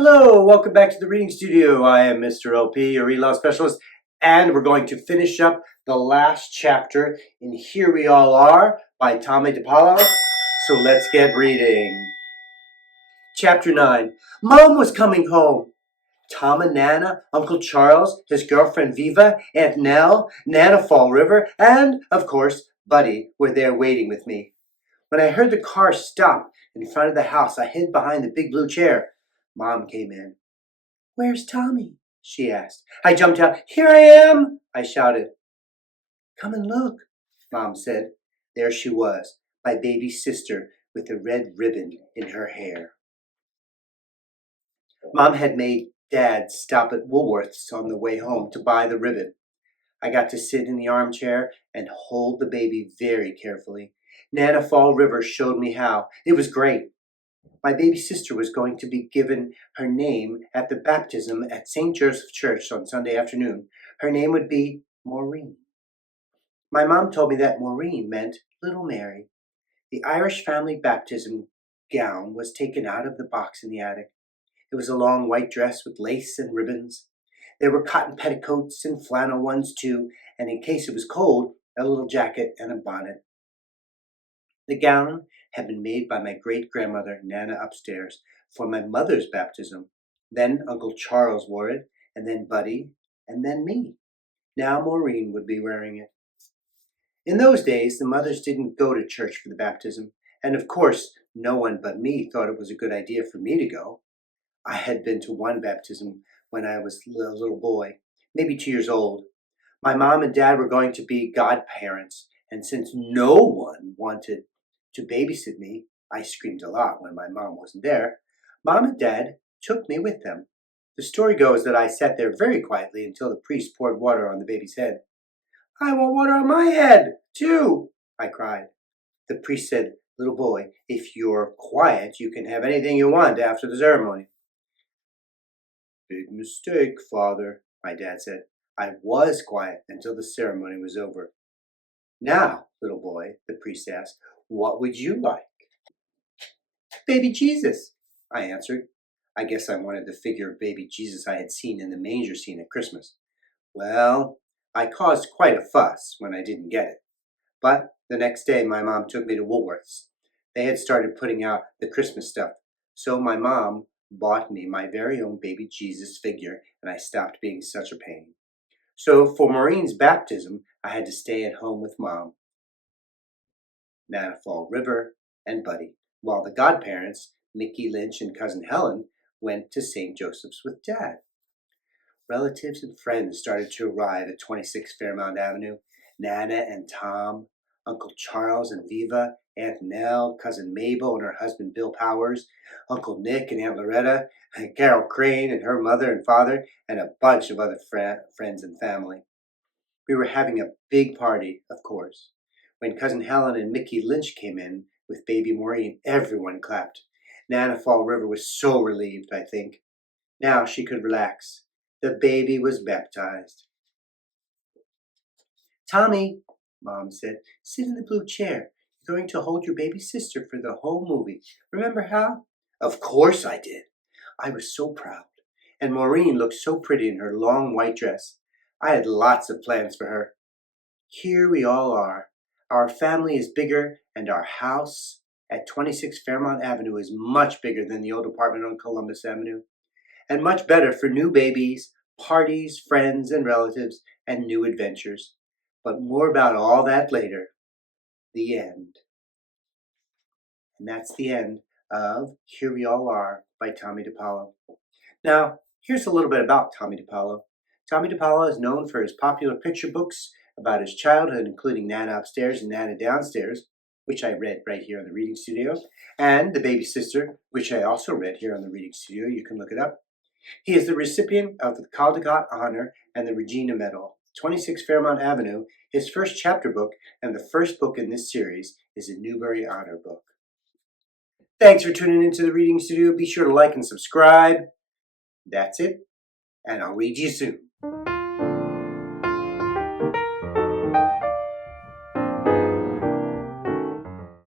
Hello, welcome back to the reading studio. I am Mr. LP, your read-aloud specialist, and we're going to finish up the last chapter in Here We All Are by Tomie dePaola. So let's get reading. Chapter 9. Mom was coming home. Tom and Nana, Uncle Charles, his girlfriend Viva, Aunt Nell, Nana Fall River, and, of course, Buddy were there waiting with me. When I heard the car stop in front of the house, I hid behind the big blue chair. Mom came in. "Where's Tomie?" she asked. I jumped out. "Here I am!" I shouted. "Come and look," Mom said. There she was, my baby sister, with a red ribbon in her hair. Mom had made Dad stop at Woolworth's on the way home to buy the ribbon. I got to sit in the armchair and hold the baby very carefully. Nana Fall River showed me how. It was great. My baby sister was going to be given her name at the baptism at St. Joseph Church on Sunday afternoon. Her name would be Maureen. My mom told me that Maureen meant Little Mary. The Irish family baptism gown was taken out of the box in the attic. It was a long white dress with lace and ribbons. There were cotton petticoats and flannel ones too, and in case it was cold, a little jacket and a bonnet. The gown had been made by my great-grandmother, Nana, upstairs, for my mother's baptism. Then Uncle Charles wore it, and then Buddy, and then me. Now Maureen would be wearing it. In those days, the mothers didn't go to church for the baptism, and of course, no one but me thought it was a good idea for me to go. I had been to one baptism when I was a little boy, maybe 2 years old. My mom and dad were going to be godparents, and since no one wanted to babysit me, I screamed a lot when my mom wasn't there, Mom and Dad took me with them. The story goes that I sat there very quietly until the priest poured water on the baby's head. "I want water on my head, too," I cried. The priest said, "Little boy, if you're quiet, you can have anything you want after the ceremony." "Big mistake, Father," my dad said. I was quiet until the ceremony was over. "Now, little boy," the priest asked, "what would you like?" "Baby Jesus," I answered. I guess I wanted the figure of baby Jesus I had seen in the manger scene at Christmas. Well, I caused quite a fuss when I didn't get it. But the next day my mom took me to Woolworth's. They had started putting out the Christmas stuff, so my mom bought me my very own baby Jesus figure, and I stopped being such a pain. So for Maureen's baptism, I had to stay at home with Mom, Nana Fall River, and Buddy, while the godparents, Mickey Lynch and Cousin Helen, went to St. Joseph's with Dad. Relatives and friends started to arrive at 26 Fairmount Avenue. Nana and Tom, Uncle Charles and Viva, Aunt Nell, Cousin Mabel and her husband Bill Powers, Uncle Nick and Aunt Loretta, and Carol Crane and her mother and father, and a bunch of other friends and family. We were having a big party, of course. When Cousin Helen and Mickey Lynch came in with baby Maureen, everyone clapped. Nana Fall River was so relieved, I think. Now she could relax. The baby was baptized. "Tomie," Mom said, "sit in the blue chair. You're going to hold your baby sister for the whole movie. Remember how?" Of course I did. I was so proud. And Maureen looked so pretty in her long white dress. I had lots of plans for her. Here we all are. Our family is bigger, and our house at 26 Fairmount Avenue is much bigger than the old apartment on Columbus Avenue, and much better for new babies, parties, friends, and relatives, and new adventures. But more about all that later. The end. And that's the end of Here We All Are by Tomie dePaola. Now, here's a little bit about Tomie dePaola. Tomie dePaola is known for his popular picture books about his childhood, including Nana Upstairs and Nana Downstairs, which I read right here in the Reading Studio, and The Baby Sister, which I also read here on the Reading Studio. You can look it up. He is the recipient of the Caldecott Honor and the Regina Medal. 26 Fairmount Avenue, his first chapter book, and the first book in this series, is a Newbery Honor book. Thanks for tuning into the Reading Studio. Be sure to like and subscribe. That's it, and I'll read you soon.